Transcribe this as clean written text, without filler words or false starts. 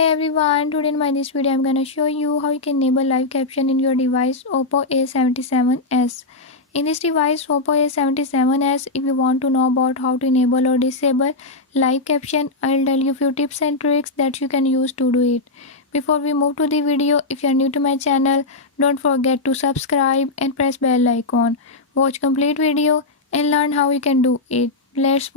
Hey everyone, today in my this video I'm gonna show you how you can enable live caption in your device Oppo A77s. In this device Oppo A77s, if you want to know about how to enable or disable live caption, I'll tell you few tips and tricks that you can use to do it. Before we move to the video, if you are new to my channel, don't forget to subscribe and press bell icon. Watch complete video and learn how you can do it. Let's